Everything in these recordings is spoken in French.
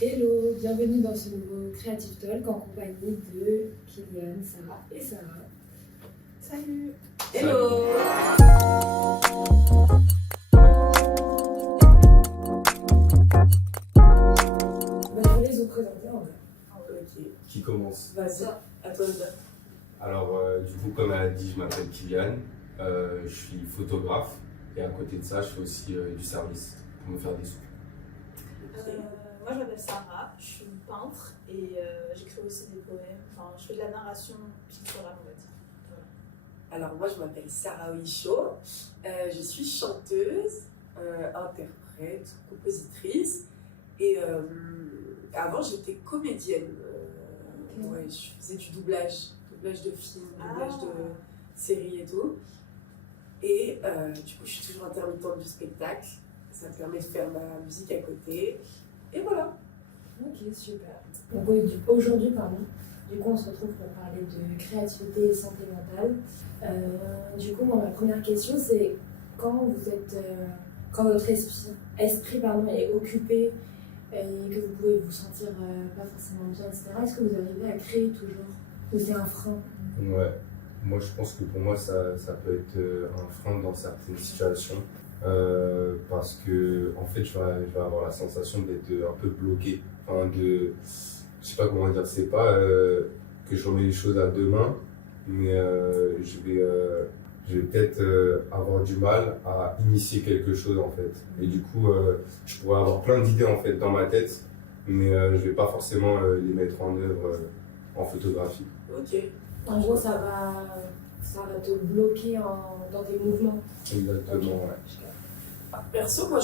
Hello, bienvenue dans ce nouveau Creative Talk en compagnie de Kylian, Sarah et Sarah. Salut. Hello. Je vais les présenter en vrai. Ok. Qui commence? Vas-y. À toi de dire. Alors, du coup, comme elle a dit, je m'appelle Kylian, je suis photographe et à côté de ça, je fais aussi du service pour me faire des sous. Moi je m'appelle Sarah, je suis peintre et j'écris aussi des poèmes. Enfin, je fais de la narration picturale, on va dire. Voilà. Alors, moi, je m'appelle Sarah Oicho. Je suis chanteuse, interprète, compositrice. Et avant, j'étais comédienne. Ouais, je faisais du doublage de films, doublage de séries et tout. Et du coup, je suis toujours intermittente du spectacle. Ça me permet de faire ma musique à côté. Et voilà. Ok, super. Donc aujourd'hui, du coup, on se retrouve pour parler de créativité et santé mentale. Du coup, moi, ma première question, c'est quand votre esprit est occupé et que vous pouvez vous sentir pas forcément bien, etc., est-ce que vous arrivez à créer toujours? Ou c'est un frein? Ouais, moi, je pense que pour moi, ça peut être un frein dans certaines situations. Parce que, en fait, je vais avoir la sensation d'être un peu bloqué. Enfin, je sais pas comment dire, c'est pas que je remets les choses à demain, mais je vais peut-être avoir du mal à initier quelque chose en fait. Et du coup, je pourrais avoir plein d'idées en fait dans ma tête, mais je vais pas forcément les mettre en œuvre en photographie. Ok. En gros, ça va te bloquer dans tes mouvements. Exactement, ouais. Perso, moi,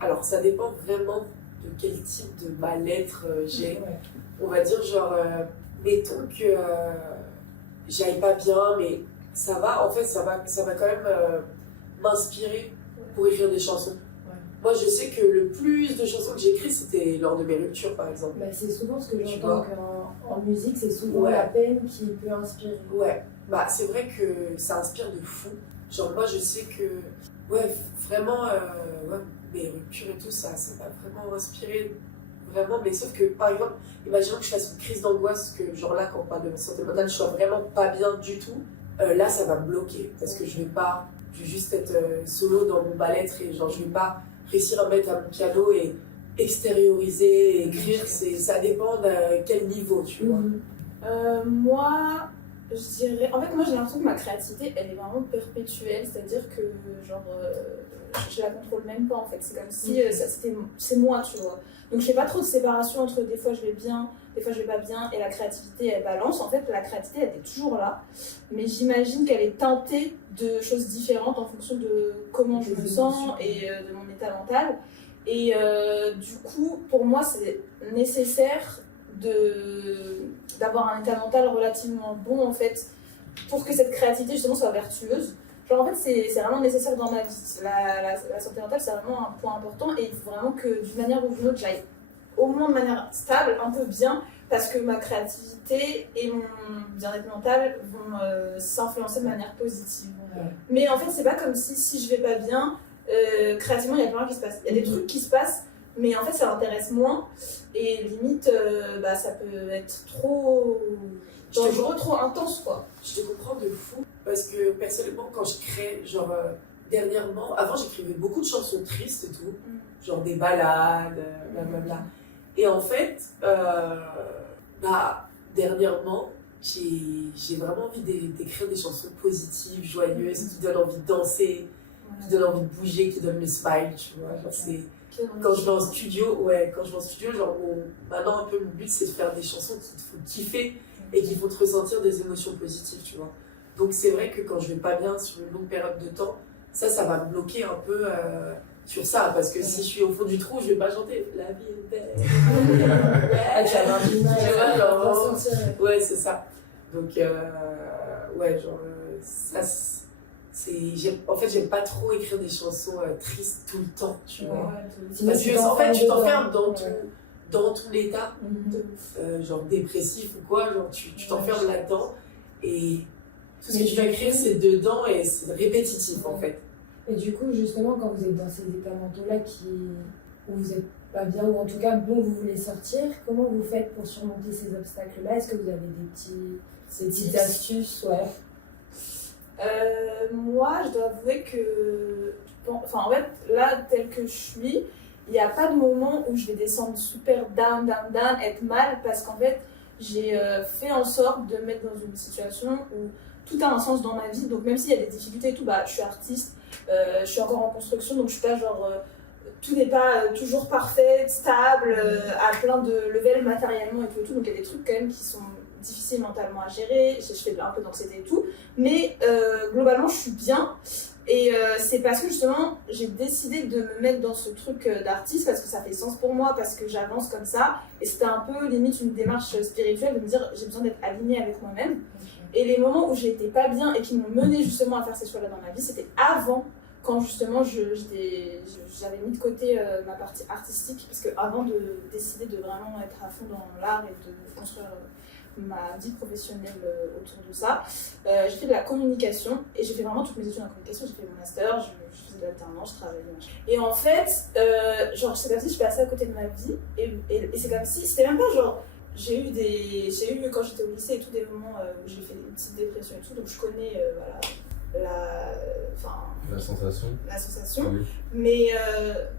alors, ça dépend vraiment de quel type de mal-être j'ai. Ouais. On va dire, genre, mettons que j'aille pas bien, mais ça va, en fait, ça va quand même m'inspirer pour écrire des chansons. Ouais. Moi, je sais que le plus de chansons que j'ai écrites, c'était lors de mes ruptures, par exemple. Bah, c'est souvent ce que Tu j'entends vois. qu'en musique, c'est souvent Ouais. la peine qui peut inspirer. Ouais, bah c'est vrai que ça inspire de fou. Genre moi je sais que, ouais, vraiment, ouais, mes ruptures et tout, ça m'a vraiment inspiré, vraiment. Mais sauf que, par exemple, imaginons que je fasse une crise d'angoisse, que genre là, quand on parle de santé mentale, je sois vraiment pas bien du tout. Là, ça va me bloquer, parce que je vais juste être solo dans mon mal-être et genre je vais pas réussir à me mettre à mon piano et extérioriser, et écrire, ça dépend de quel niveau, tu vois. Moi, je dirais. En fait, moi j'ai l'impression que ma créativité elle est vraiment perpétuelle, c'est-à-dire que genre je la contrôle même pas en fait. C'est comme si c'est moi, tu vois. Donc je fais pas trop de séparation entre des fois je vais bien, des fois je vais pas bien et la créativité elle balance. En fait, la créativité elle est toujours là, mais j'imagine qu'elle est teintée de choses différentes en fonction de comment je me sens et de mon état mental. Et du coup, pour moi, c'est nécessaire d'avoir un état mental relativement bon en fait pour que cette créativité justement soit vertueuse. Genre en fait c'est vraiment nécessaire dans ma vie. La santé mentale c'est vraiment un point important et il faut vraiment que d'une manière ou d'une autre j'aille au moins de manière stable, un peu bien, parce que ma créativité et mon bien-être mental vont s'influencer de manière positive. Ouais. Mais en fait c'est pas comme si je vais pas bien, créativement il y a plein de choses qui se passent. Il y a des trucs qui se passent mais en fait ça m'intéresse moins et limite ça peut être trop dangereux, trop intense quoi. Je te comprends de fou, parce que personnellement, quand je crée, genre, dernièrement, avant j'écrivais beaucoup de chansons tristes et tout, genre des ballades, blablabla. Et en fait, dernièrement, j'ai vraiment envie d'écrire des chansons positives, joyeuses, qui donnent envie de danser, qui donnent envie de bouger, qui donnent le smile, tu vois. Genre, c'est... Quand je vais en studio, genre, maintenant un peu mon but c'est de faire des chansons qui te font kiffer et qui vont te ressentir des émotions positives, tu vois. Donc c'est vrai que quand je vais pas bien sur une longue période de temps, ça va me bloquer un peu sur ça, parce que si je suis au fond du trou, je vais pas chanter « La vie est belle ». Tu vas avoir du mal à à ressentir. Ouais, c'est ça. Donc, ouais, genre, ça, en fait, j'aime pas trop écrire des chansons tristes tout le temps, tu vois. Parce que, en fait, tu t'enfermes dans ton état, genre dépressif ou quoi, genre tu t'enfermes là-dedans et tout ce que tu vas écrire, c'est dedans et c'est répétitif, en fait. Et du coup, justement, quand vous êtes dans ces états mentaux-là où vous êtes pas bien, ou en tout cas dont vous voulez sortir. Comment vous faites pour surmonter ces obstacles-là? Est-ce que vous avez des petites astuces? Ouais. Moi, je dois avouer que, enfin, en fait, là, tel que je suis, il n'y a pas de moment où je vais descendre super down, être mal, parce qu'en fait, j'ai fait en sorte de me mettre dans une situation où tout a un sens dans ma vie. Donc, même s'il y a des difficultés et tout, bah, je suis artiste, je suis encore en construction, donc je suis pas genre. Tout n'est pas toujours parfait, stable, à plein de levels matériellement et tout. Donc, il y a des trucs quand même qui sont difficiles mentalement à gérer. Je fais un peu d'anxiété et tout. Mais globalement, je suis bien. Et c'est parce que justement, j'ai décidé de me mettre dans ce truc d'artiste parce que ça fait sens pour moi, parce que j'avance comme ça. Et c'était un peu limite une démarche spirituelle de me dire j'ai besoin d'être alignée avec moi-même. Et les moments où j'étais pas bien et qui m'ont mené justement à faire ces choix-là dans ma vie, c'était avant, quand justement j'avais mis de côté ma partie artistique, parce que avant de décider de vraiment être à fond dans l'art et de construire ma vie professionnelle autour de ça, j'ai fait de la communication et j'ai fait vraiment toutes mes études en communication. J'ai fait mon master, je faisais de l'alternance, je travaillais. Et en fait, genre c'est comme si je passais à côté de ma vie et c'est comme si, c'était même pas genre, j'ai eu quand j'étais au lycée et tout des moments où j'ai fait des petites dépressions et tout, donc je connais voilà, la sensation. Oui. Mais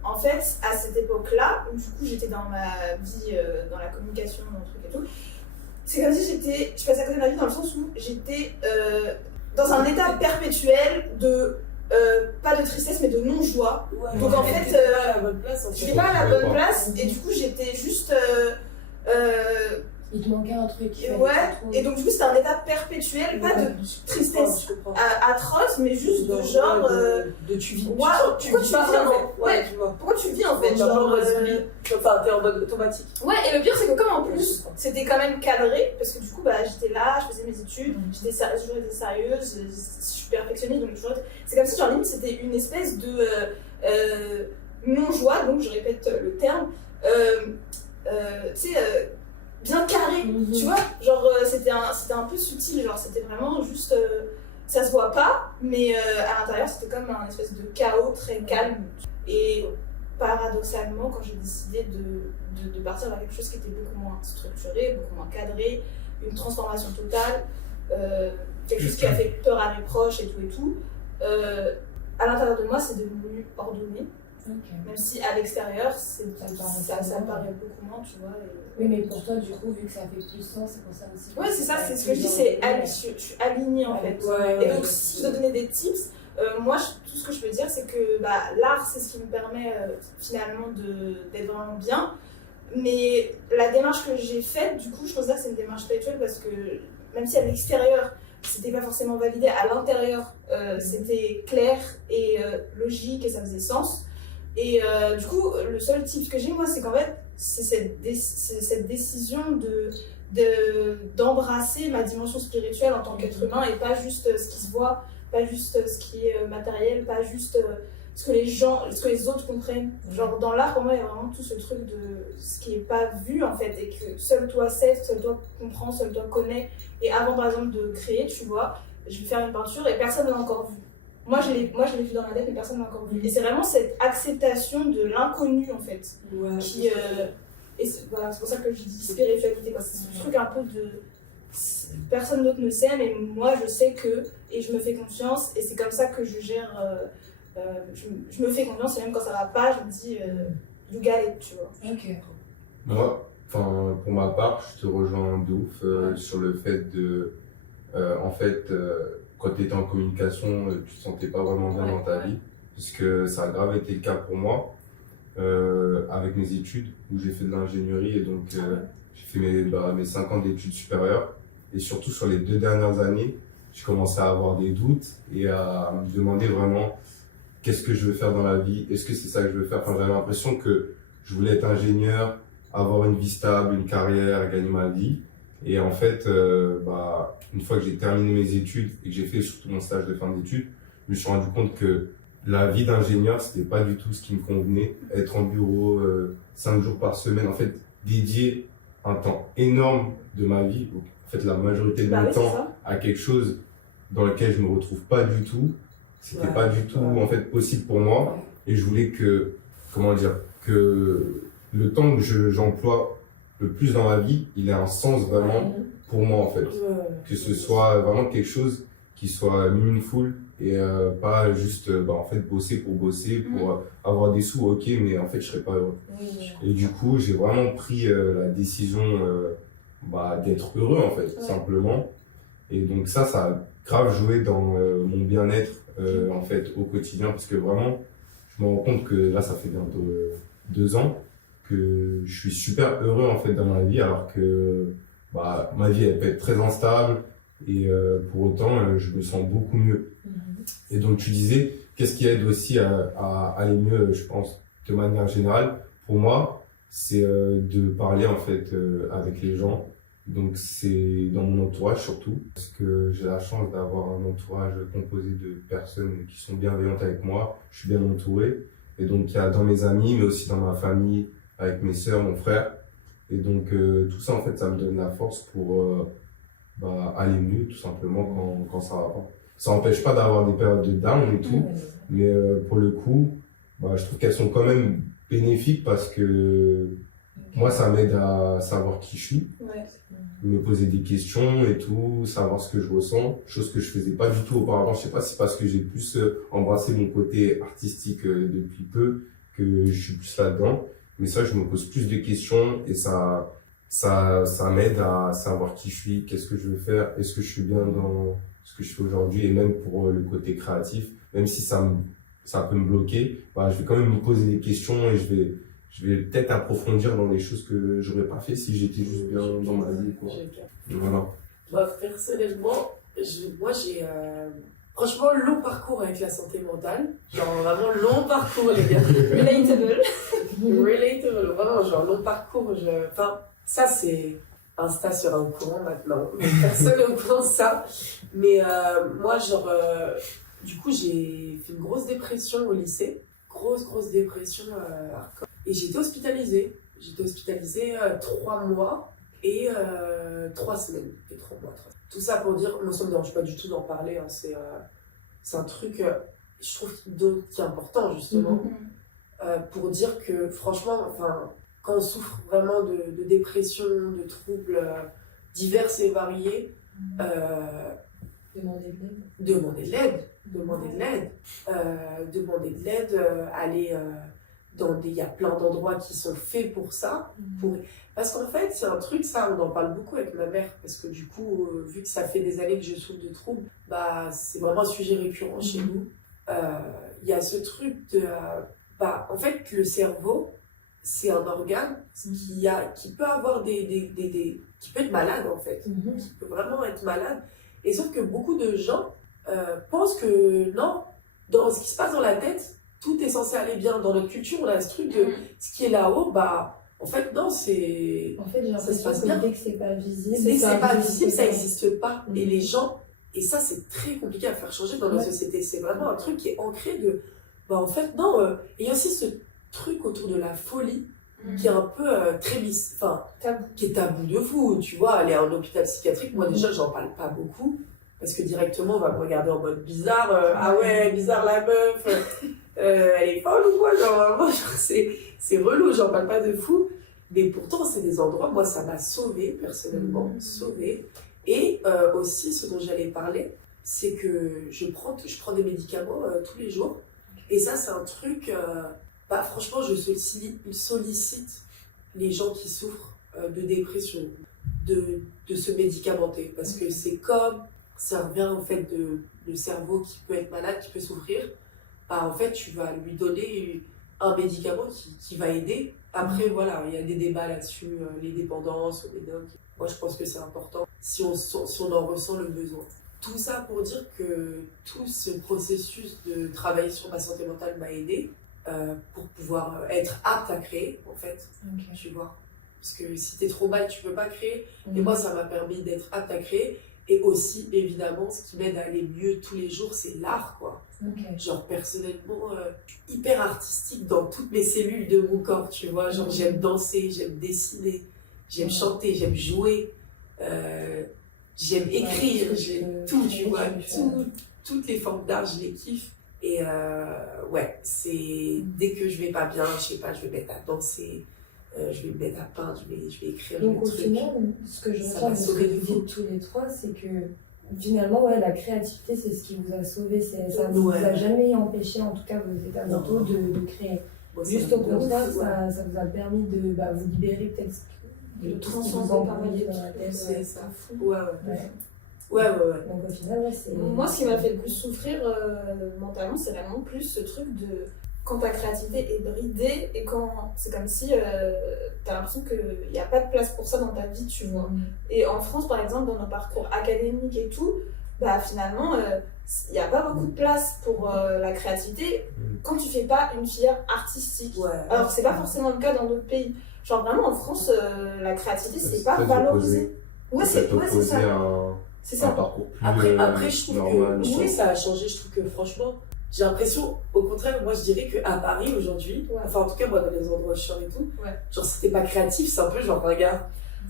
en fait, à cette époque-là, où du coup j'étais dans ma vie, dans la communication, mon truc et tout, c'est comme si je passais à côté de ma vie dans le sens où j'étais dans un état perpétuel de pas de tristesse mais de non-joie. Ouais, donc en fait, j'étais pas à la bonne place et du coup j'étais juste. Il te manquait un truc. Ouais, et donc du coup c'était un état perpétuel, pas de tristesse atroce, mais juste de genre. De tu vis. Ouais, pourquoi tu vis en fait? Ouais, pourquoi tu vis en fait? Genre. Enfin, t'es en mode automatique. Ouais, et le pire c'est que comme en plus c'était quand même cadré, parce que du coup bah, j'étais là, je faisais mes études, j'ai toujours été sérieuse, je suis perfectionniste, donc toujours. C'est comme si genre limite c'était une espèce de non-joie, donc je répète le terme. Tu sais. Bien carré, tu vois, genre c'était un peu subtil, genre c'était vraiment juste, ça se voit pas, mais à l'intérieur c'était comme un espèce de chaos très calme. Et paradoxalement, quand j'ai décidé de partir vers quelque chose qui était beaucoup moins structuré, beaucoup moins cadré, une transformation totale, quelque chose qui a fait peur à mes proches et tout, à l'intérieur de moi c'est devenu ordonné. Okay. Même si à l'extérieur, ça paraît beaucoup moins, tu vois. Oui, mais pour toi, du coup, vu que ça fait plus sens, c'est pour ça aussi. Ouais, c'est ça, c'est ce que je dis, je suis alignée en fait. Et donc, si je dois donner des tips, moi, tout ce que je peux dire, c'est que l'art, c'est ce qui me permet finalement d'être vraiment bien. Mais la démarche que j'ai faite, du coup, je considère que c'est une démarche spirituelle parce que même si à l'extérieur, c'était pas forcément validé, à l'intérieur, c'était clair et logique et ça faisait sens. Et du coup, le seul tip que j'ai, moi, c'est qu'en fait, c'est cette décision d'embrasser ma dimension spirituelle en tant qu'être humain et pas juste ce qui se voit, pas juste ce qui est matériel, pas juste ce que les autres comprennent. Genre, dans l'art, pour moi, il y a vraiment tout ce truc de ce qui n'est pas vu, en fait, et que seul toi sais, seul toi comprends, seul toi connais. Et avant, par exemple, de créer, tu vois, je vais faire une peinture et personne ne l'a encore vue. Moi, je l'ai vu dans ma tête, mais personne ne l'a encore vu. Et c'est vraiment cette acceptation de l'inconnu, en fait, qui... et voilà, c'est pour ça que je dis spiritualité, quoi. C'est ce truc un peu de... Personne d'autre ne sait, mais moi, je sais que... Et je me fais confiance, et c'est comme ça que je gère... je me fais confiance, et même quand ça va pas, je me dis... you got it, tu vois. Ok. Moi, pour ma part, je te rejoins de ouf sur le fait de... quand tu étais en communication, tu te sentais pas vraiment bien dans ta vie, puisque ça a grave été le cas pour moi, avec mes études, où j'ai fait de l'ingénierie, et donc j'ai fait mes 5 ans d'études supérieures, et surtout sur les 2 dernières années, j'ai commencé à avoir des doutes, et à me demander vraiment qu'est-ce que je veux faire dans la vie, est-ce que c'est ça que je veux faire. Enfin, j'avais l'impression que je voulais être ingénieur, avoir une vie stable, une carrière, gagner ma vie. Et en fait, une fois que j'ai terminé mes études et que j'ai fait surtout mon stage de fin d'études, je me suis rendu compte que la vie d'ingénieur, c'était pas du tout ce qui me convenait. Être en bureau 5 jours par semaine, en fait, dédier un temps énorme de ma vie, en fait la majorité de mon temps à quelque chose dans lequel je me retrouve pas du tout. C'était pas du tout en fait possible pour moi. Et je voulais que le temps que j'emploie le plus dans ma vie, il a un sens vraiment pour moi en fait. Que ce soit vraiment quelque chose qui soit meaningful et pas juste en fait bosser pour bosser, pour avoir des sous, ok, mais en fait je serais pas heureux. Et du coup, j'ai vraiment pris la décision d'être heureux en fait, simplement. Et donc ça a grave joué dans mon bien-être en fait au quotidien, parce que vraiment, je me rends compte que là, ça fait bientôt 2 ans que je suis super heureux en fait dans ma vie, alors que ma vie elle peut être très instable et pour autant je me sens beaucoup mieux. Et donc tu disais, qu'est-ce qui aide aussi à aller mieux, je pense, de manière générale, pour moi, c'est de parler en fait avec les gens. Donc c'est dans mon entourage surtout, parce que j'ai la chance d'avoir un entourage composé de personnes qui sont bienveillantes avec moi, je suis bien entouré. Et donc il y a dans mes amis, mais aussi dans ma famille, avec mes sœurs, mon frère. Et donc tout ça en fait, ça me donne la force pour aller mieux tout simplement quand ça va pas. Ça n'empêche pas d'avoir des périodes de down et tout, mais pour le coup, je trouve qu'elles sont quand même bénéfiques parce que moi, ça m'aide à savoir qui je suis, me poser des questions et tout, savoir ce que je ressens, chose que je faisais pas du tout auparavant. Je sais pas si c'est parce que j'ai plus embrassé mon côté artistique depuis peu que je suis plus là-dedans, mais ça, je me pose plus de questions et ça m'aide à savoir qui je suis, qu'est-ce que je veux faire, est-ce que je suis bien dans ce que je fais aujourd'hui, et même pour le côté créatif, même si ça peut me bloquer, je vais quand même me poser des questions et je vais peut-être approfondir dans les choses que j'aurais pas fait si j'étais juste bien dans ma vie, quoi. Voilà. Personnellement, moi j'ai franchement long parcours avec la santé mentale, genre vraiment long parcours les gars. Relatable, vraiment genre long parcours. Enfin, ça c'est Insta sera au courant maintenant, personne n'est au courant de ça. Mais moi du coup j'ai fait une grosse dépression au lycée, grosse dépression hardcore. Et j'ai été hospitalisée. 3 mois et 3 semaines. Et 3 mois, 3 semaines. Tout ça pour dire, moi ça ne me dérange pas du tout d'en parler, hein. C'est un truc, je trouve, qui est important justement, pour dire que franchement, enfin, quand on souffre vraiment de dépression, de troubles divers et variés, demander de l'aide, aller il y a plein d'endroits qui sont faits pour ça. Parce qu'en fait, c'est un truc, ça, on en parle beaucoup avec ma mère, parce que du coup, vu que ça fait des années que je souffre de troubles, c'est vraiment un sujet récurrent chez nous. Il y a ce truc de... en fait, le cerveau, c'est un organe qui peut avoir qui peut être malade, en fait. Qui peut vraiment être malade. Et sauf que beaucoup de gens pensent que non, dans ce qui se passe dans la tête, tout est censé aller bien. Dans notre culture, on a ce truc de ce qui est là-haut, en fait, non, c'est... En fait, j'ai l'impression que dès que c'est pas visible... Dès que c'est pas visible, ça n'existe pas. Et les gens... Et ça, c'est très compliqué à faire changer dans notre société. C'est vraiment un truc qui est ancré de... en fait, non. Et il y a aussi ce truc autour de la folie qui est un peu qui est tabou de fou. Tu vois, aller à un hôpital psychiatrique, moi déjà, j'en parle pas beaucoup. Parce que directement, on va me regarder en mode bizarre. Ah ouais, bizarre la meuf. Elle est folle ou quoi, genre c'est relou, j'en parle pas de fou, mais pourtant c'est des endroits, moi ça m'a sauvée personnellement, sauvée. Et aussi ce dont j'allais parler, c'est que je prends des médicaments tous les jours, et ça c'est un truc, franchement je sollicite les gens qui souffrent de dépression, de se médicamenter, parce que c'est comme, ça revient au fait de le cerveau qui peut être malade, qui peut souffrir. En fait, tu vas lui donner un médicament qui va aider. Après, voilà, il y a des débats là-dessus, les dépendances, les docs. Moi, je pense que c'est important si on en ressent le besoin. Tout ça pour dire que tout ce processus de travailler sur ma santé mentale m'a aidé pour pouvoir être apte à créer, en fait. Tu vois. Parce que si t'es trop mal, tu peux pas créer. Et moi, ça m'a permis d'être apte à créer. Et aussi, évidemment, ce qui m'aide à aller mieux tous les jours, c'est l'art, quoi. Genre, personnellement, hyper artistique dans toutes mes cellules de mon corps, tu vois. Genre, j'aime danser, j'aime dessiner, j'aime chanter, j'aime jouer, j'aime écrire, j'aime tout, tu vois. Toutes les formes d'art, je les kiffe. Et c'est dès que je vais pas bien, je sais pas, je vais mettre à danser, je vais me mettre à peindre, je vais écrire. Donc au des trucs. final, ce que je Ça retiens m'a de ce sauvé que de vous fou. dites tous les trois, c'est que finalement, ouais, la créativité, c'est ce qui vous a sauvé. Ça ne vous Ouais. a jamais empêché, en tout cas vos états Non. mentaux, de créer. Moi, Juste ça au me contraire, gonfle, ouais. ça vous a permis de vous libérer peut-être de De tout ce qui vous transcender pas mal embrouillait de dans la trucs, tête. c'est Ouais. ça. fou. Ouais. Ouais. Ouais. Donc au final, ouais, c'est... Moi, ce qui m'a fait le plus souffrir mentalement, c'est vraiment plus ce truc de quand ta créativité est bridée et quand c'est comme si t'as l'impression qu'il n'y a pas de place pour ça dans ta vie, tu vois. Et en France, par exemple, dans nos parcours académiques et tout, bah finalement, il n'y a pas beaucoup de place pour la créativité quand tu fais pas une filière artistique. Ouais. Alors que c'est pas forcément le cas dans d'autres pays. Genre vraiment en France, la créativité, c'est pas peut-être valorisé. Ouais, c'est opposé ça. C'est un ça. parcours plus Après, je trouve normal. que oui, ça a changé. Je trouve que franchement, j'ai l'impression, au contraire, moi je dirais qu'à Paris aujourd'hui, Ouais. enfin en tout cas moi dans les endroits où je sors et tout, Ouais. genre si t'es pas créatif, c'est un peu genre regarde.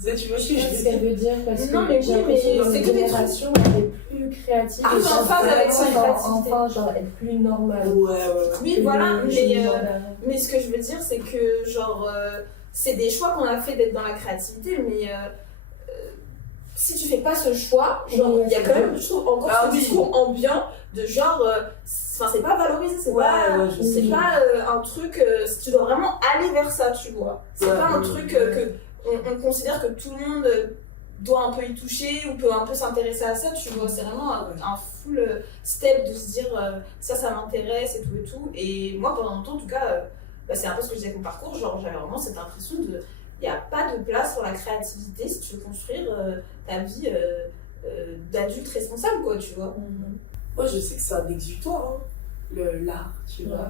Tu vois ce que Je je sais veux ce dire? qu'elle veut dire parce Non, que mais j'ai oui, l'impression mais que dans c'est notre que des génération, elle est plus créative. Ah, et plus en ça phase peut avec être sa créativité. Enfin, genre être plus normal. Ouais. Oui, que voilà, les jeunes mais, modernes. mais ce que je veux dire, c'est que genre, c'est des choix qu'on a fait d'être dans la créativité, mais si tu fais pas ce choix, genre, Oui, il y a c'est quand vrai. même, je trouve, encore Ah ce oui. discours ambiant de genre, enfin, c'est pas valorisé, c'est Ouais, pas, je c'est sais. pas un truc, tu dois vraiment aller vers ça, tu vois. C'est Ouais, pas un oui. truc que on considère que tout le monde doit un peu y toucher ou peut un peu s'intéresser à ça, tu vois. C'est vraiment un full step de se dire ça m'intéresse et tout. Et moi, pendant longtemps, en tout cas, c'est un peu ce que je disais avec mon parcours, genre j'avais vraiment cette impression de il n'y a pas de place pour la créativité si tu veux construire ta vie d'adulte responsable, quoi, tu vois. Moi je sais que c'est un exutoire, hein, l'art, tu vois. Ouais.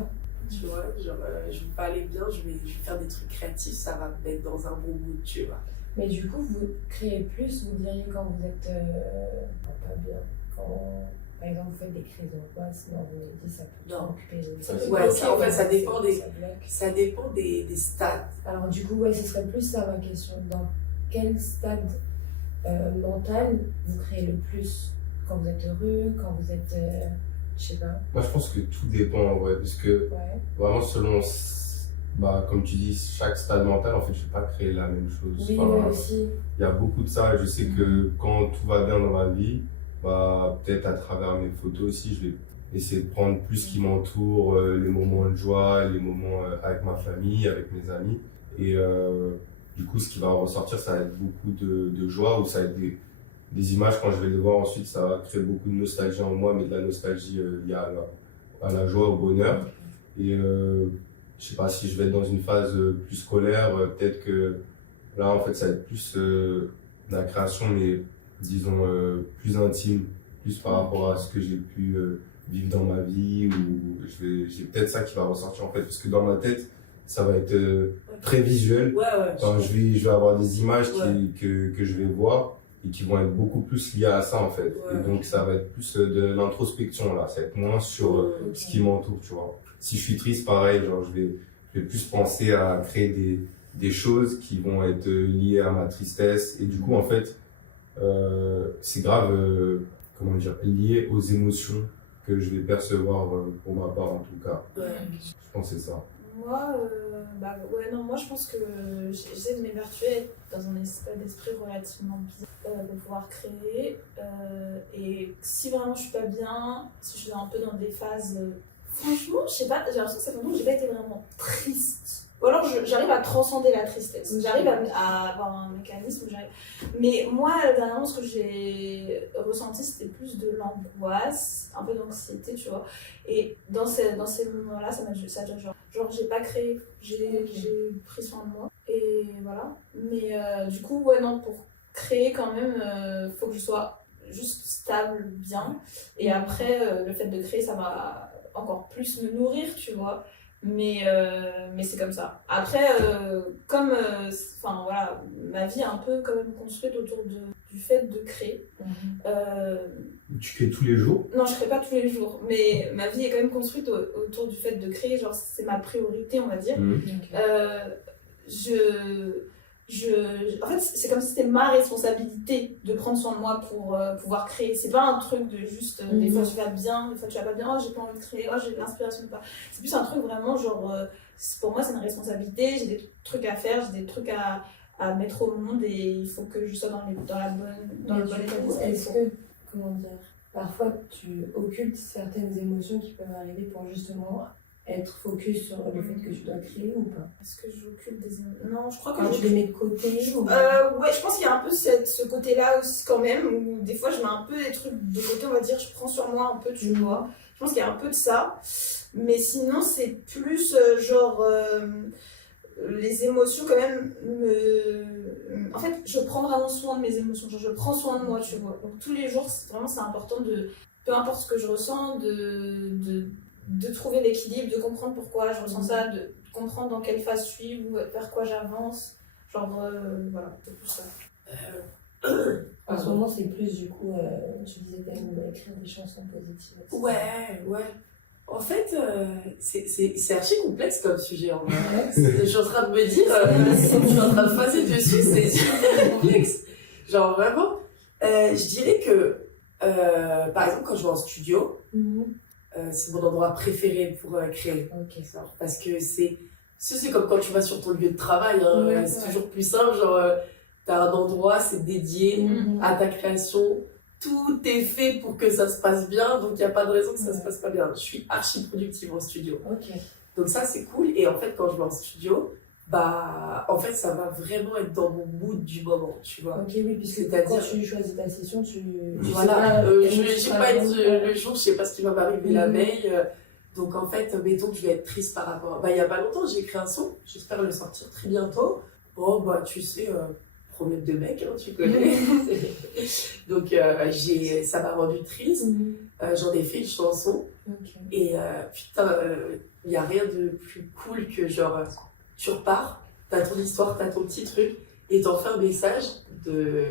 Tu vois, genre je vais pas aller bien, je vais faire des trucs créatifs, ça va me mettre dans un bon mood, tu vois. Mais du coup, vous créez plus, vous diriez, quand vous êtes pas bien. Quand, par exemple, vous faites des crises d'angoisse, non, vous m'avez dit ça peut Non. occuper. Ouais, ça, en fait, ça dépend des- ça bloque. Ça dépend des stades. Alors du coup, ouais, ce serait plus ça ma question. Dans quel stade mental vous créez le plus? Quand vous êtes heureux, quand vous êtes, je sais pas, Moi, je pense que tout dépend en vrai, parce que ouais. vraiment, selon, comme tu dis, chaque stade mental, en fait, je vais pas créer la même chose. Oui, Enfin, ouais, aussi. il y a beaucoup de ça. Je sais que quand tout va bien dans ma vie, peut-être à travers mes photos aussi, je vais essayer de prendre plus ce qui m'entoure, les moments de joie, les moments avec ma famille, avec mes amis. Et du coup, ce qui va ressortir, ça va être beaucoup de joie, ou ça va être des images, quand je vais les voir ensuite, ça va créer beaucoup de nostalgie en moi, mais de la nostalgie liée à la joie, au bonheur. Et je sais pas, si je vais être dans une phase plus scolaire, peut-être que là, en fait, ça va être plus de la création, mais disons plus intime, plus par rapport à ce que j'ai pu vivre dans ma vie, ou j'ai peut-être ça qui va ressortir en fait, parce que dans ma tête, ça va être très visuel. Ouais. Enfin, je vais avoir des images Ouais. que je vais voir et qui vont être beaucoup plus liées à ça en fait. Ouais. Et donc ça va être plus de l'introspection là, ça va être moins sur ce qui m'entoure, tu vois. Si je suis triste, pareil, genre je vais plus penser à créer des choses qui vont être liées à ma tristesse. Et du coup, en fait, c'est grave, comment dire, lié aux émotions que je vais percevoir pour ma part en tout cas. Ouais. Je pense que c'est ça. Moi, moi je pense que j'essaie de m'évertuer dans un état d'esprit relativement bien, de pouvoir créer. Et si vraiment je suis pas bien, si je suis un peu dans des phases. Franchement, je sais pas, j'ai l'impression que ça fait longtemps que j'ai pas été vraiment triste. Ou alors j'arrive à transcender la tristesse. J'arrive à avoir un mécanisme où j'arrive. Mais moi, dernièrement, ce que j'ai ressenti, c'était plus de l'angoisse, un peu d'anxiété, tu vois. Et dans ces moments-là, ça a genre j'ai pas créé, j'ai pris soin de moi. Et voilà. Mais du coup, ouais, non, pour créer quand même, faut que je sois juste stable, bien. Et après, le fait de créer, ça va encore plus me nourrir, tu vois. Mais c'est comme ça. Après, comme voilà, ma vie est un peu quand même construite autour du fait de créer. Tu crées tous les jours? Non, je crée pas tous les jours, mais ma vie est quand même construite autour du fait de créer. Genre, c'est ma priorité, on va dire. En fait, c'est comme si c'était ma responsabilité de prendre soin de moi pour pouvoir créer. C'est pas un truc de juste des fois tu vas bien, des fois tu vas pas bien, oh j'ai pas envie de créer, oh j'ai l'inspiration de pas. C'est plus un truc vraiment genre pour moi c'est une responsabilité, j'ai des trucs à faire, j'ai des trucs à mettre au monde et il faut que je sois dans le bon état d'esprit. Est-ce que, comment dire, parfois tu occultes certaines émotions qui peuvent arriver pour justement être focus sur le fait que tu dois créer ou pas? Est-ce que j'occulte des émotions? Non, je crois que Quand tu les mets de côté ou... ouais, je pense qu'il y a un peu ce côté-là aussi quand même, où des fois je mets un peu des trucs de côté, on va dire, je prends sur moi un peu, tu vois. Je pense qu'il y a un peu de ça, mais sinon c'est plus les émotions quand même En fait, je prends vraiment soin de mes émotions, genre je prends soin de moi, tu vois. Donc tous les jours, c'est important peu importe ce que je ressens, de trouver l'équilibre, de comprendre pourquoi je ressens ça, de comprendre dans quelle phase je suis, vers quoi j'avance. Voilà, c'est tout ça. En ce moment, c'est plus du coup, tu disais d'aimer écrire des chansons positives. Etc. Ouais. En fait, c'est archi complexe comme sujet en vrai. Je suis en train de me dire, je suis en train de phaser dessus, c'est super complexe. Genre vraiment, je dirais que, par exemple, quand je vais en studio, c'est mon endroit préféré pour créer. Parce que c'est comme quand tu vas sur ton lieu de travail, hein, c'est toujours plus simple, genre t'as un endroit, c'est dédié à ta création, tout est fait pour que ça se passe bien, donc il n'y a pas de raison que ça se passe pas bien. Je suis archi productive en studio. Donc ça c'est cool, et en fait quand je vais en studio, en fait ça va vraiment être dans mon mood du moment, tu vois. Oui, puisque quand tu choisis ta session, voilà, je vais pas être le jour, je sais pas ce qui va m'arriver la veille. Donc en fait, mettons que je vais être triste par rapport à... il y a pas longtemps, j'ai écrit un son, j'espère le sortir très bientôt. Tu sais, problème de mec, hein, tu connais. Donc ça m'a rendu triste. J'en ai fait une chanson. Et putain, il n'y a rien de plus cool que genre, tu repars, t'as ton histoire, t'as ton petit truc, et t'en fais un message que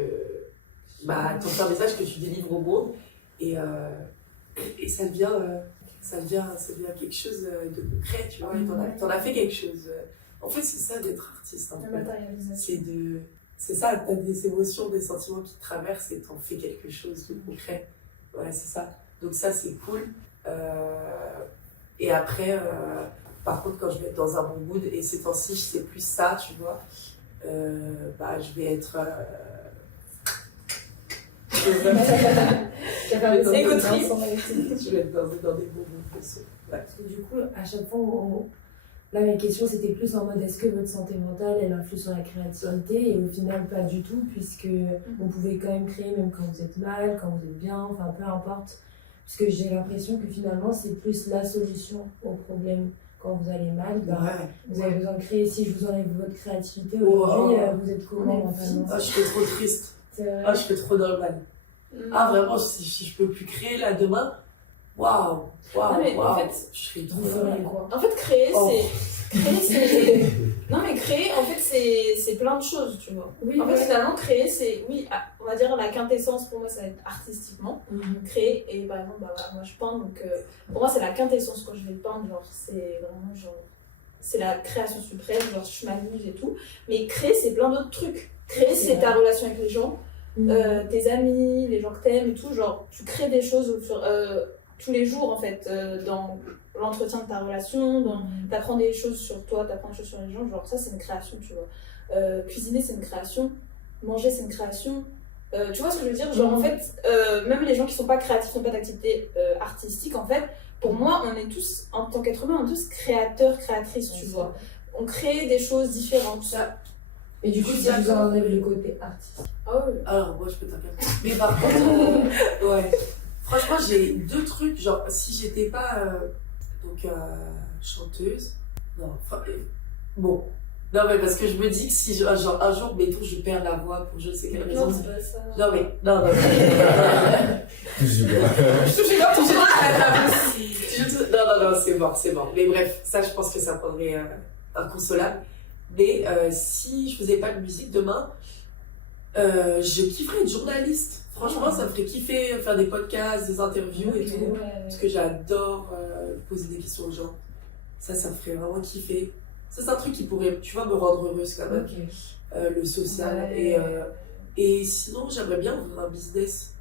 tu délivres au monde. Et ça devient quelque chose de concret, tu vois, et t'en as fait quelque chose. En fait, c'est ça d'être artiste. La matérialisation. C'est ça, t'as des émotions, des sentiments qui te traversent et t'en fais quelque chose de concret. Ouais, c'est ça. Donc ça, c'est cool. Et après, par contre, quand je vais être dans un bon mood, et ces temps-ci, c'est plus ça, tu vois, je vais être... Je vais être dans des bons moods. Parce que du coup, à chaque fois, là, mes questions, c'était plus en mode est-ce que votre santé mentale, elle influe sur la créativité? Et au final, pas du tout, puisque vous pouvez quand même créer même quand vous êtes mal, quand vous êtes bien, enfin peu importe. Puisque j'ai l'impression que finalement, c'est plus la solution au problème. Quand vous allez mal, vous avez besoin de créer. Si je vous enlève votre créativité aujourd'hui, vous êtes comment mentalement? Je suis trop triste. Je suis trop normal. Vraiment, si je peux plus créer là demain, waouh, en fait, je serais trop normal. En fait, créer, c'est... Non, mais créer, en fait, c'est plein de choses, tu vois. En fait, finalement, créer, c'est, on va dire la quintessence, pour moi, ça va être artistiquement. Créer, et par exemple, moi, je peins, donc pour moi, c'est la quintessence quand je vais peindre, genre, c'est vraiment, genre, c'est la création suprême, genre, je m'amuse et tout. Mais créer, c'est plein d'autres trucs. Créer, c'est ta relation avec les gens, tes amis, les gens que t'aimes et tout, genre, tu crées des choses tous les jours, en fait, dans l'entretien de ta relation, t'apprends des choses sur toi, t'apprends des choses sur les gens, genre ça c'est une création, tu vois. Cuisiner c'est une création, manger c'est une création, tu vois ce que je veux dire, genre en fait, même les gens qui sont pas créatifs, n'ont pas d'activité artistique, en fait, pour moi on est tous, en tant qu'être humain, on est tous créateurs, créatrices, tu vois. On crée des choses différentes. Ça. Et du coup, si vous enlève le côté artistique. Alors moi je peux t'inquiéter. Mais par contre, ouais. Franchement, j'ai deux trucs, genre, si j'étais pas chanteuse, bon, non mais parce que je me dis que si, genre, un jour, mettons, je perds la voix pour je ne sais quelle raison. Non, c'est pas ça. Non mais, non. Touche du bois. Non, c'est mort. Mais bref, ça, je pense que ça prendrait inconsolable. Mais si je faisais pas de musique demain, je kifferais être journaliste. Franchement, ça me ferait kiffer faire des podcasts, des interviews et tout. Parce que j'adore poser des questions aux gens. Ça me ferait vraiment kiffer. Ça, c'est un truc qui pourrait, tu vois, me rendre heureuse quand même. Le social. Et sinon, j'aimerais bien ouvrir un business.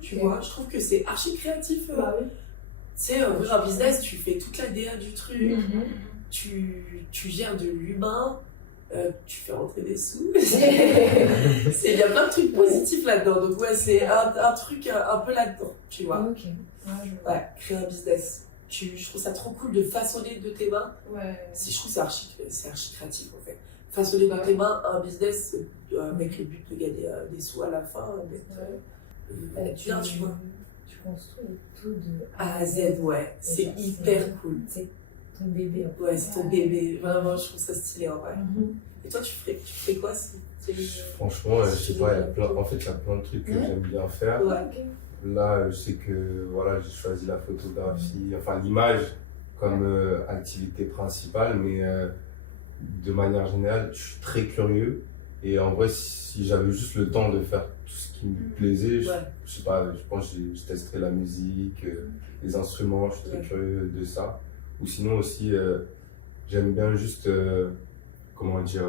Tu vois, je trouve que c'est archi créatif. Tu sais, ouvrir un business, tu fais toute la DA du truc. tu gères de l'humain, tu fais rentrer des sous. Il y a plein de trucs positifs là-dedans. Donc ouais, c'est un truc un peu là-dedans, tu vois. Ok. Ouais, créer un business. Je trouve ça trop cool de façonner de tes mains. Ouais. Je trouve que c'est archi créatif en fait. Façonner de tes mains un business avec le but de gagner des sous à la fin. Tu vois. Tu construis tout de A à Z, ouais. C'est hyper cool. C'est ton bébé. En fait. Ouais, c'est ton bébé. Vraiment, je trouve ça stylé en vrai. Et toi, tu fais quoi Franchement, je sais pas, il y a plein de trucs que j'aime bien faire. Ouais. Là, je sais que voilà, j'ai choisi la photographie, enfin l'image comme activité principale, mais de manière générale, je suis très curieux. Et en vrai, si j'avais juste le temps de faire tout ce qui me plaisait, je sais pas, je pense que je testerais la musique, les instruments, je suis très curieux de ça. Ou sinon aussi, j'aime bien juste, comment dire,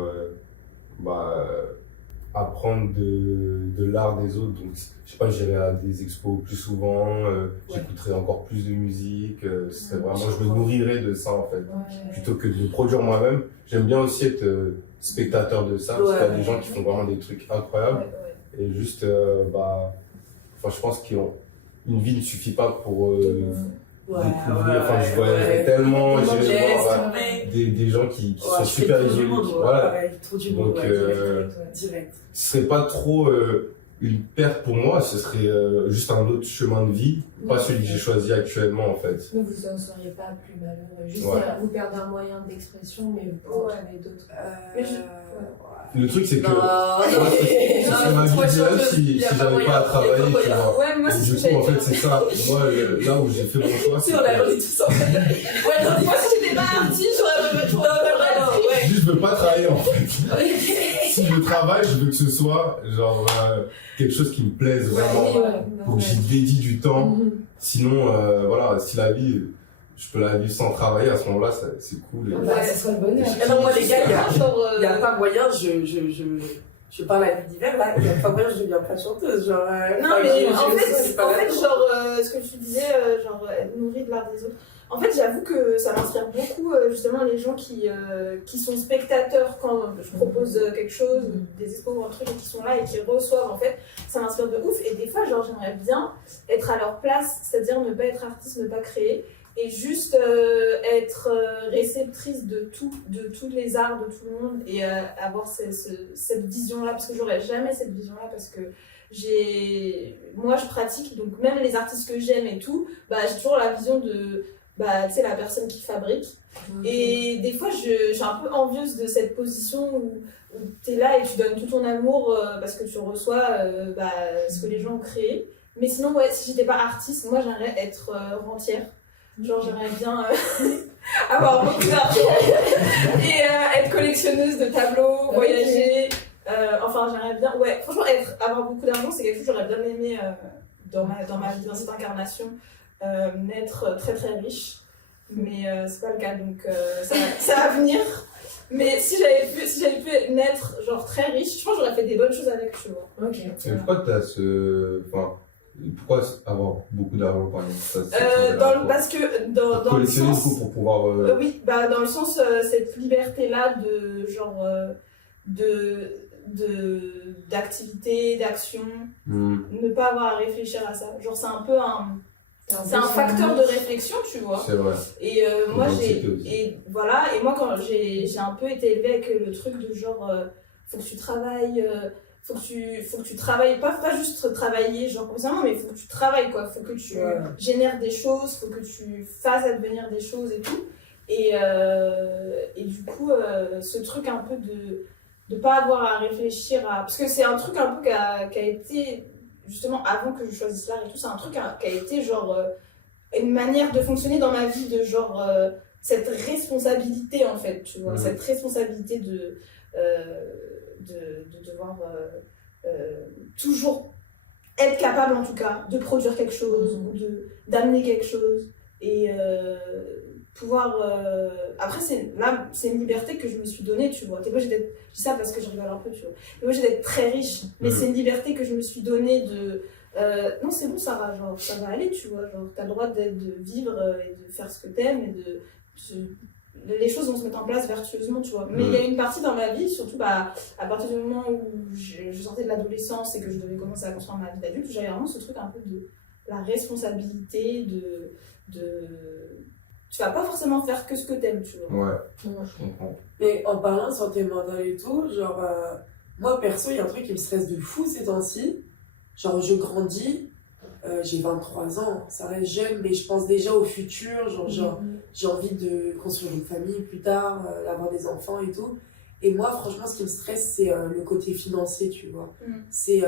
apprendre de l'art des autres. Donc, je sais pas, j'irai à des expos plus souvent, j'écouterai encore plus de musique. Ce serait vraiment, je me nourrirais de ça en fait, plutôt que de produire moi-même. J'aime bien aussi être spectateur de ça, parce qu'il y a des gens qui font vraiment des trucs incroyables. Et juste, je pense qu'une vie ne suffit pas pour découvrir. Enfin, je voyagerais tellement, j'irais voir des gens qui sont super isolés. Voilà. Donc, direct. Ce serait pas trop une perte pour moi, ce serait juste un autre chemin de vie, pas celui que j'ai choisi actuellement en fait. Mais vous n'en seriez pas plus malheureux. Juste Ouais. vous perdez un moyen d'expression, mais vous pouvez en trouver d'autres. Le truc c'est que Non, c'est ma vie idéale si j'avais pas à travailler, tu vois. Ouais, moi, Et c'est du ce que coup, en j'allais fait, dire. c'est ça. Moi, là où j'ai fait mon choix, Si on a dit tout ça. Ouais, non, Moi, si j'étais pas artiste, j'aurais juste je veux pas travailler en fait. Si je travaille, je veux que ce soit genre quelque chose qui me plaise vraiment, pour que j'y dédie du temps. Sinon, voilà, si la vie, je peux la vivre sans travailler, à ce moment-là, c'est cool. Ça serait le bonheur. Non, moi, les gars, il n'y a pas moyen, je parle à l'univers là, il n'y a pas moyen, je deviens pas chanteuse. Genre, Non, mais en fait, ce que tu disais, être nourri de l'art des autres. En fait, j'avoue que ça m'inspire beaucoup, justement, les gens qui sont spectateurs quand je propose quelque chose, des expos ou un truc, et qui sont là et qui reçoivent, en fait, ça m'inspire de ouf. Et des fois, j'aimerais bien être à leur place, c'est-à-dire ne pas être artiste, ne pas créer, et juste être réceptrice de tous les arts, de tout le monde, et avoir cette vision-là, parce que j'aurais jamais cette vision-là, parce que moi, je pratique, donc même les artistes que j'aime et tout, j'ai toujours la vision de tu sais, la personne qui fabrique. Et des fois, je suis un peu envieuse de cette position où tu es là et tu donnes tout ton amour parce que tu reçois ce que les gens ont créé. Mais sinon, si j'étais pas artiste, moi, j'aimerais être rentière. Genre, j'aimerais bien avoir beaucoup d'argent et être collectionneuse de tableaux, voyager. J'aimerais bien, franchement, avoir beaucoup d'argent, c'est quelque chose que j'aurais bien aimé dans ma vie, dans cette incarnation. Naître très très riche, mais c'est pas le cas, donc ça va venir. Mais si j'avais pu naître genre très riche, je pense que j'aurais fait des bonnes choses avec, tu vois. Et pourquoi pourquoi avoir beaucoup d'argent par exemple parce que dans le sens pour pouvoir oui, dans le sens cette liberté là de genre d'activité, d'action, ne pas avoir à réfléchir à ça, genre c'est un peu un facteur de réflexion, tu vois. C'est vrai. Et moi moi quand j'ai un peu été élevée avec le truc de genre faut que tu travailles, faut que tu travailles, pas juste travailler genre professionnellement, mais faut que tu travailles quoi, faut que tu génères des choses, faut que tu fasses advenir des choses et tout. Et du coup ce truc un peu de pas avoir à réfléchir à, parce que c'est un truc un peu qui a été justement avant que je choisisse l'art et tout, c'est un truc qui a été genre une manière de fonctionner dans ma vie, de genre cette responsabilité en fait, tu vois, cette responsabilité de devoir toujours être capable en tout cas de produire quelque chose ou d'amener quelque chose et pouvoir après c'est une liberté que je me suis donnée, tu vois. Moi je dis ça parce que je rigole un peu, tu vois. Moi j'ai d'être très riche, mais c'est une liberté que je me suis donnée de non c'est bon Sarah, genre ça va aller, tu vois, genre t'as le droit de vivre et de faire ce que t'aimes et les choses vont se mettre en place vertueusement, tu vois. Mais il y a une partie dans ma vie, surtout à partir du moment où je sortais de l'adolescence et que je devais commencer à construire ma vie d'adulte, j'avais vraiment ce truc un peu de la responsabilité, tu vas pas forcément faire que ce que t'aimes, tu vois. Ouais, je comprends. Mais en parlant de santé mentale et tout, genre, moi perso, il y a un truc qui me stresse de fou ces temps-ci. Genre, je grandis, j'ai 23 ans, ça reste jeune, mais je pense déjà au futur. Genre, j'ai envie de construire une famille plus tard, d'avoir des enfants et tout. Et moi, franchement, ce qui me stresse, c'est le côté financier, tu vois. C'est,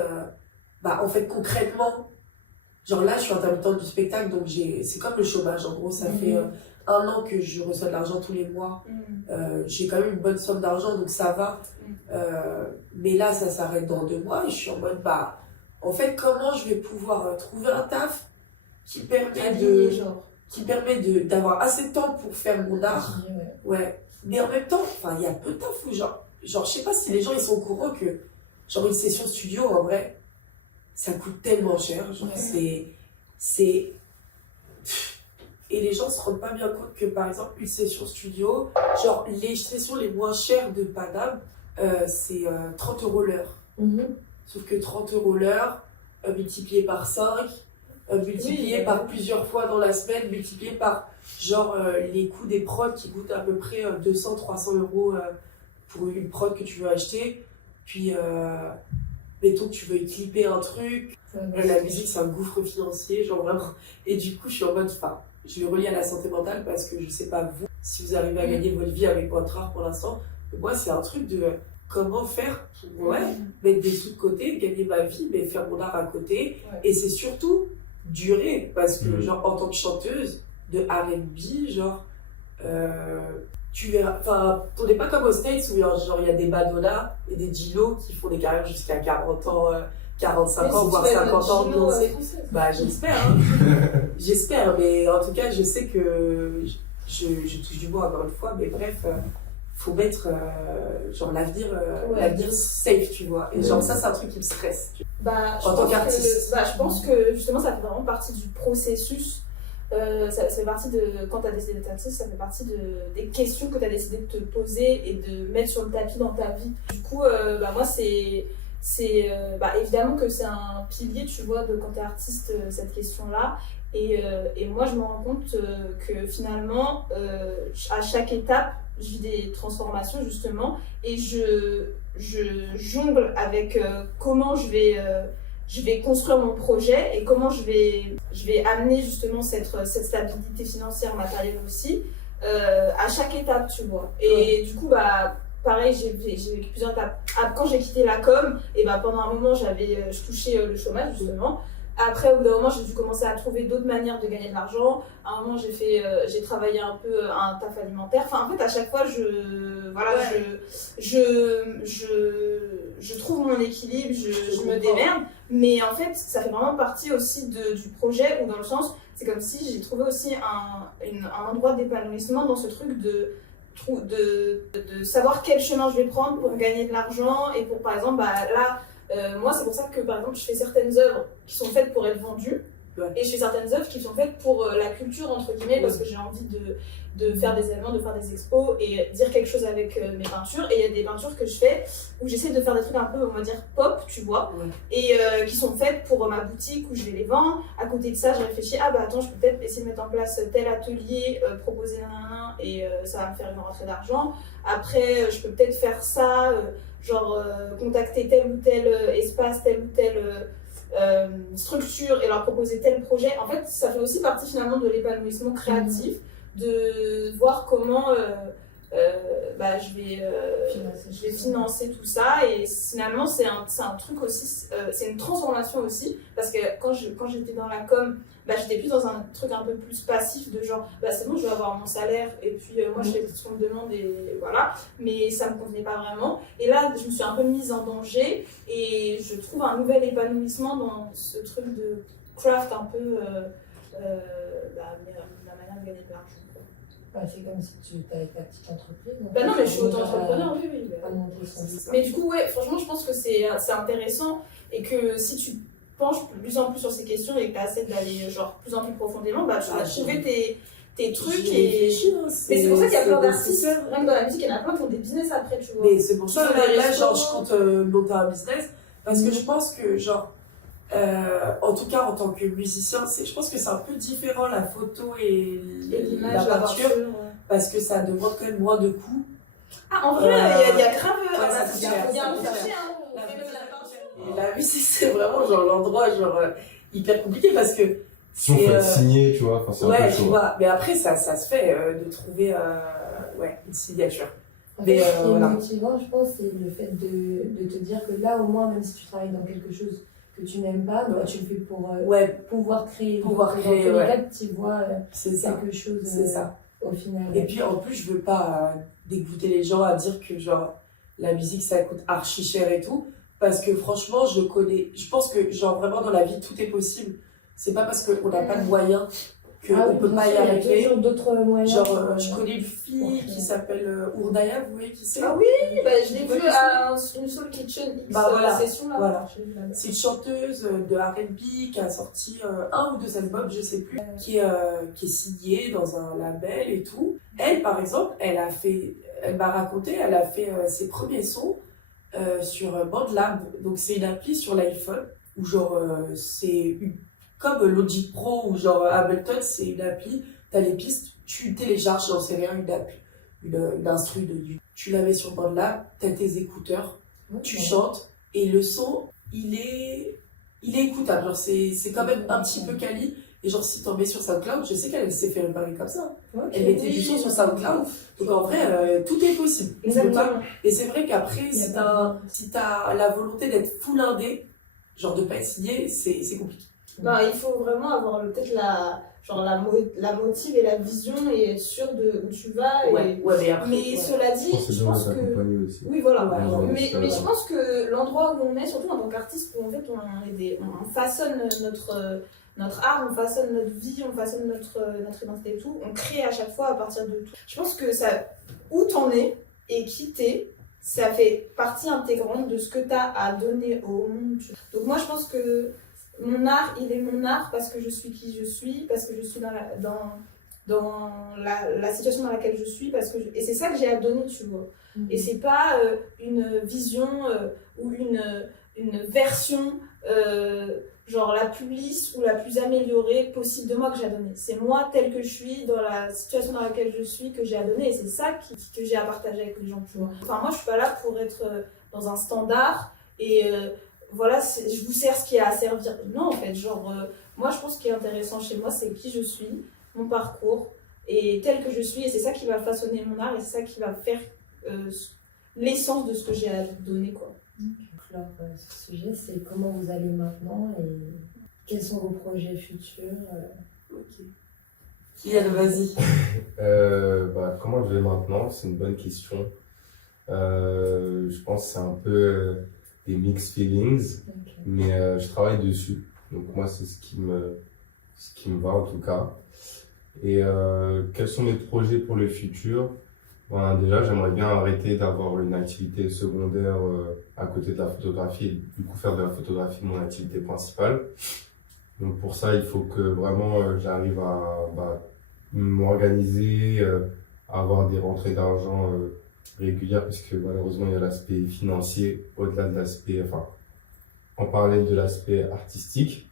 en fait, concrètement, genre là, je suis intermittente du spectacle, donc c'est comme le chômage. En gros, ça fait 1 an que je reçois de l'argent tous les mois. J'ai quand même une bonne somme d'argent, donc ça va. Mais là, ça s'arrête dans 2 mois et je suis en mode, en fait, comment je vais pouvoir trouver un taf qui permet d'avoir assez de temps pour faire mon art. Ouais. Mais en même temps, il y a peu de taf où genre, je sais pas si les gens ils sont au courant que genre une session studio, en vrai, ça coûte tellement cher. Genre, c'est... Et les gens se rendent pas bien compte que, par exemple, une session studio, genre, les sessions les moins chères de Paname, c'est 30 € l'heure. Sauf que 30 € l'heure, multiplié par 5, multiplié par plusieurs fois dans la semaine, multiplié par, genre, les coûts des prods qui coûtent à peu près 200-300 € pour une prod que tu veux acheter. Puis, mettons que tu veux clipper un truc, la musique c'est un gouffre financier, genre vraiment. Et du coup, je suis en mode, je vais relier à la santé mentale parce que je sais pas vous, si vous arrivez à gagner votre vie avec votre art pour l'instant, mais moi c'est un truc de comment faire pour mettre des sous de côté, gagner ma vie, mais faire mon art à côté. Et c'est surtout durer parce que genre en tant que chanteuse de R&B, genre tu verras, on n'est pas comme aux States où genre il y a des Madonna et des Gillo qui font des carrières jusqu'à 40 ans, 45 ans, voire 50 ans de danser. J'espère, hein. J'espère, mais en tout cas, je sais que je touche du bois encore une fois, mais bref, faut mettre genre l'avenir safe, tu vois. Et genre ça, c'est un truc qui me stresse. En tant qu'artiste. Je pense que justement, ça fait vraiment partie du processus. Ça fait partie de, quand tu as décidé d'être artiste, ça fait partie des questions que tu as décidé de te poser et de mettre sur le tapis dans ta vie. Du coup, moi, c'est évidemment que c'est un pilier, tu vois, de quand tu es artiste, cette question-là. Et moi, je me rends compte que finalement, à chaque étape, je vis des transformations, justement, et je jongle avec comment je vais construire mon projet et comment je vais amener justement cette stabilité financière, matérielle aussi, à chaque étape, tu vois. Et du coup, pareil, j'ai vécu plusieurs étapes. Quand j'ai quitté la com, et pendant un moment, je touchais le chômage, justement. Après, au bout d'un moment, j'ai dû commencer à trouver d'autres manières de gagner de l'argent. À un moment, j'ai travaillé un peu à un taf alimentaire. Enfin, en fait, à chaque fois, je trouve mon équilibre, je me démerde. Mais en fait, ça fait vraiment partie aussi du projet, ou dans le sens, c'est comme si j'ai trouvé aussi un endroit d'épanouissement dans ce truc de savoir quel chemin je vais prendre pour gagner de l'argent et pour, par exemple, moi, c'est pour ça que, par exemple, je fais certaines œuvres qui sont faites pour être vendues et je fais certaines œuvres qui sont faites pour la culture, entre guillemets, parce que j'ai envie de faire des événements, de faire des expos et dire quelque chose avec mes peintures. Et il y a des peintures que je fais où j'essaie de faire des trucs un peu, on va dire, pop, tu vois, et qui sont faites pour ma boutique où je vais les vendre. À côté de ça, j'ai réfléchi, attends, je peux peut-être essayer de mettre en place tel atelier, proposer et ça va me faire une rentrée d'argent. Après, je peux peut-être faire ça, contacter tel ou tel espace, telle ou telle structure et leur proposer tel projet. En fait, ça fait aussi partie finalement de l'épanouissement créatif, de voir comment je vais financer tout ça. Et finalement, c'est un truc aussi, c'est une transformation aussi, parce que quand j'étais dans la com, j'étais plus dans un truc un peu plus passif de genre, c'est bon, je vais avoir mon salaire et puis moi je fais tout ce qu'on me demande et voilà, mais ça me convenait pas vraiment. Et là, je me suis un peu mise en danger et je trouve un nouvel épanouissement dans ce truc de craft un peu, la manière de gagner de l'argent. C'est comme si tu avais ta petite entreprise. Non, mais je suis auto-entrepreneur, oui. Mais du coup, franchement, je pense que c'est intéressant et que si tu penches de plus en plus sur ces questions et que tu essaies d'aller plus en plus profondément, tu vas trouver tes trucs J'y et. réfléchis, hein, Mais c'est pour ça qu'il y a plein d'artistes, nécessaire. rien que dans la musique, il y en a plein qui ont des business après, tu vois. Mais c'est pour ça, Qui font des là, genre, je restaurants. compte monter un business parce que je pense que, genre, en tout cas, en tant que musicien, je pense que c'est un peu différent la photo et l'image, la la peinture peinture. parce que ça demande quand même moins de coûts. Ah, en vrai, il y a grave. ça, il c'est y a cher, il y a un c'est marché, cher. hein, on fait même la peinture. Et la musique, c'est vraiment genre l'endroit genre hyper compliqué parce que Si on fait être signé, tu vois, enfin, c'est un ouais, peu tu chaud. vois. Mais après, ça se fait de trouver une signature. En Mais, fait, ce qui est voilà. motivant, je pense, c'est le fait de te dire que là, au moins, même si tu travailles dans quelque chose que tu n'aimes pas, bah, tu le fais pour pouvoir créer. Pouvoir Donc, créer, dans tous les ouais. cas, tu vois C'est ça. quelque chose C'est ça. au final. Et puis en plus, je veux pas dégoûter les gens à dire que genre la musique ça coûte archi cher et tout. Parce que franchement, je pense que genre vraiment dans la vie tout est possible. C'est pas parce qu'on n'a pas de moyens qu'on peut pas y Il y a arriver. toujours d'autres moyens. Genre, je connais une fille qui s'appelle Ourdaya, vous voyez qui c'est? Ah oui, bah, je l'ai vu à une Soul Kitchen X Bah, voilà. session là. Voilà. J'ai vu là-bas. C'est une chanteuse de R&B qui a sorti un ou deux albums, je sais plus, qui est signée dans un label et tout. Elle, par exemple, elle m'a raconté, elle a fait ses premiers sons sur BandLab. Donc c'est une appli sur l'iPhone où genre comme Logic Pro ou genre Ableton, c'est une appli, t'as les pistes, tu télécharges, j'en sais rien, une instru tu la mets sur BandLab, t'as tes écouteurs, tu chantes et le son il est écoutable, genre c'est quand même un petit peu quali et genre si t'en mets sur SoundCloud, je sais qu'elle s'est fait réparer comme ça, elle mettait du son sur SoundCloud, donc en vrai tout est possible. Exactement. Et c'est vrai qu'après si t'as la volonté d'être full indé, genre de pas être signé, c'est compliqué. Non, il faut vraiment avoir peut-être la motive et la vision et être sûr de où tu vas. Mais après Mais cela dit, je pense que. Aussi. Oui, voilà. Ouais, Mais je pense que l'endroit où on est, surtout en tant qu'artiste, où en fait on façonne notre art, on façonne notre vie, on façonne notre identité et tout, on crée à chaque fois à partir de tout. Je pense que ça, où t'en es et qui t'es, ça fait partie intégrante de ce que t'as à donner au monde. Donc moi je pense que mon art, il est mon art parce que je suis qui je suis, parce que je suis dans la situation dans laquelle je suis, et c'est ça que j'ai à donner, tu vois. Et c'est pas une vision ou une version genre la plus lisse ou la plus améliorée possible de moi que j'ai à donner. C'est moi tel que je suis, dans la situation dans laquelle je suis, que j'ai à donner, et c'est ça que j'ai à partager avec les gens, tu vois. Enfin, moi, je suis pas là pour être dans un standard et voilà, je vous sers ce qui a à servir. Non, en fait, genre, moi, je pense ce qui est intéressant chez moi, c'est qui je suis, mon parcours, et tel que je suis, et c'est ça qui va façonner mon art, et c'est ça qui va faire l'essence de ce que j'ai à donner, quoi. Alors, ce sujet, c'est comment vous allez maintenant et quels sont vos projets futurs. Ok. Kylian, vas-y. Comment je vais maintenant? C'est une bonne question. Je pense que c'est un peu des mixed feelings, mais je travaille dessus. Donc moi, c'est ce qui me va en tout cas. Et quels sont mes projets pour le futur? Déjà, j'aimerais bien arrêter d'avoir une activité secondaire à côté de la photographie et du coup faire de la photographie mon activité principale. Donc pour ça, il faut que vraiment j'arrive à m'organiser, à avoir des rentrées d'argent régulières parce que malheureusement, il y a l'aspect financier au-delà de l'aspect, en parallèle de l'aspect artistique.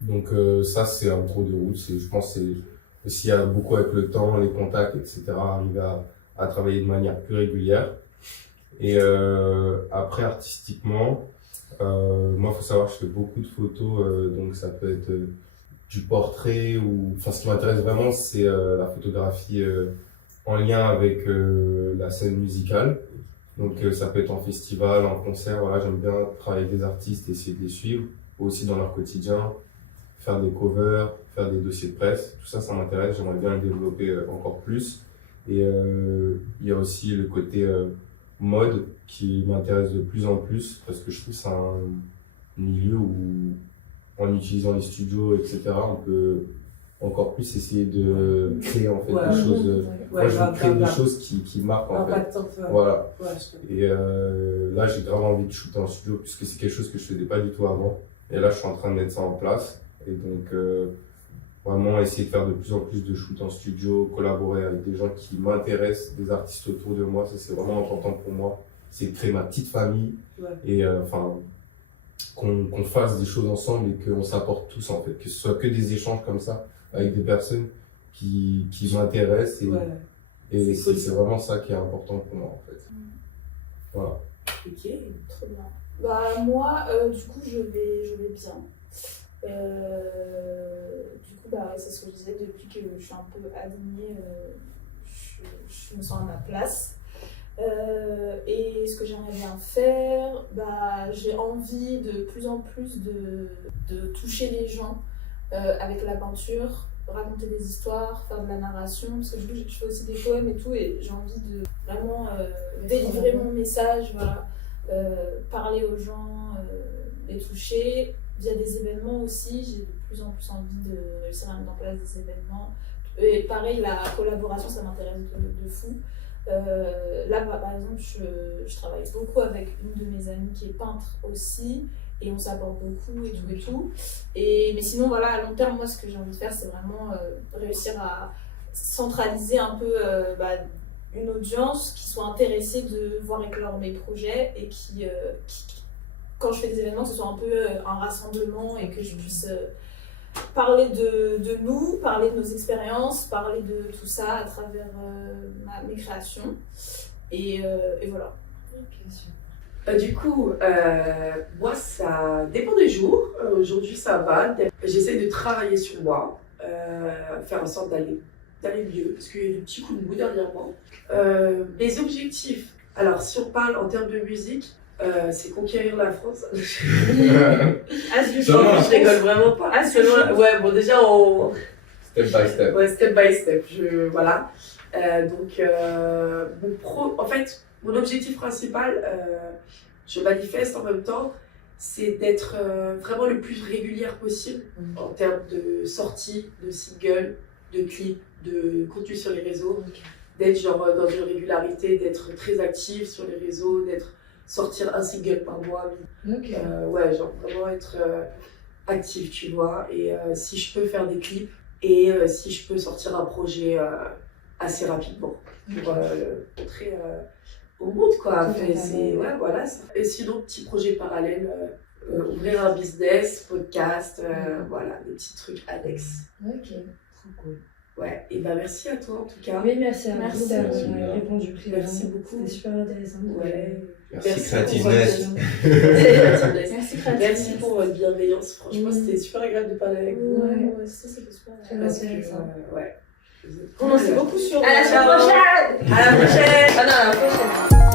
Donc ça, c'est en cours de route. Je pense que c'est aussi beaucoup avec le temps, les contacts, etc. Arriver à travailler de manière plus régulière. Et après, artistiquement, moi, il faut savoir que je fais beaucoup de photos, donc ça peut être du portrait ou... Enfin, ce qui m'intéresse vraiment, c'est la photographie en lien avec la scène musicale. Donc ça peut être en festival, en concert, voilà, j'aime bien travailler avec des artistes, essayer de les suivre, aussi dans leur quotidien, faire des covers, faire des dossiers de presse, tout ça, ça m'intéresse, j'aimerais bien le développer encore plus. Et il y a aussi le côté mode qui m'intéresse de plus en plus parce que je trouve que c'est un milieu où en utilisant les studios, etc., on peut encore plus essayer de créer en fait des choses. Moi, je veux créer des choses qui marquent en fait. Voilà. Et là, j'ai grave envie de shooter en studio puisque c'est quelque chose que je faisais pas du tout avant. Et là, je suis en train de mettre ça en place. Et donc, vraiment essayer de faire de plus en plus de shoots en studio, collaborer avec des gens qui m'intéressent, des artistes autour de moi, ça c'est vraiment important pour moi. C'est de créer ma petite famille et qu'on fasse des choses ensemble et qu'on s'apporte tous en fait, que ce soit que des échanges comme ça avec des personnes qui m'intéressent et c'est vraiment ça qui est important pour moi en fait. Voilà. Ok. Trop bien. Bah moi, du coup, je vais bien. Du coup, bah, c'est ce que je disais, depuis que je suis un peu alignée, je me sens à ma place. Et ce que j'aimerais bien faire, bah, j'ai envie de plus en plus de toucher les gens avec la peinture, raconter des histoires, faire de la narration, parce que du coup, je fais aussi des poèmes et tout, et j'ai envie de vraiment délivrer mon message, voilà, parler aux gens, les toucher. Via des événements aussi, j'ai de plus en plus envie de réussir à mettre en place des événements. Et pareil, la collaboration, ça m'intéresse de fou. Là, par exemple, je travaille beaucoup avec une de mes amies qui est peintre aussi, et on s'apporte beaucoup et tout. Mais sinon, voilà, à long terme, moi, ce que j'ai envie de faire, c'est vraiment réussir à centraliser un peu une audience qui soit intéressée de voir éclore mes projets et qui quand je fais des événements, que ce soit un peu un rassemblement et que je puisse parler de nous, parler de nos expériences, parler de tout ça à travers mes créations. Et voilà. Ok, super. Du coup, moi, ça dépend des jours. Aujourd'hui, ça va. J'essaie de travailler sur moi, faire en sorte d'aller mieux, parce qu'il y a eu des petits coups de mou dernièrement. Mes objectifs, alors si on parle en termes de musique, c'est conquérir la France. Je rigole vraiment pas. Ouais, bon, déjà, Step by step. Ouais, step by step. Voilà. Donc, en fait, mon objectif principal, je manifeste en même temps, c'est d'être vraiment le plus régulière possible en termes de sorties, de singles, de clips, de contenu sur les réseaux. D'être genre dans une régularité, d'être très active sur les réseaux, sortir un single par mois. Ouais, genre vraiment être active, tu vois. Et si je peux faire des clips et si je peux sortir un projet assez rapidement pour montrer au monde, quoi. Ouais, voilà. Et sinon, petit projet parallèle, ouvrir un business, podcast, voilà, des petits trucs annexes. Ok, trop cool. Ouais, et bah merci à toi en tout cas. Oui, merci à Merci. vous d'avoir répondu présent. Merci beaucoup. C'était super intéressant. Ouais. Merci Creativeness. Merci pour votre bienveillance. Franchement, c'était super agréable de parler avec vous. Ouais, ça c'était super. Très Parce que, intéressant. ouais. On en sait beaucoup sur. À la semaine prochaine! À la prochaine! Ah non, à la prochaine!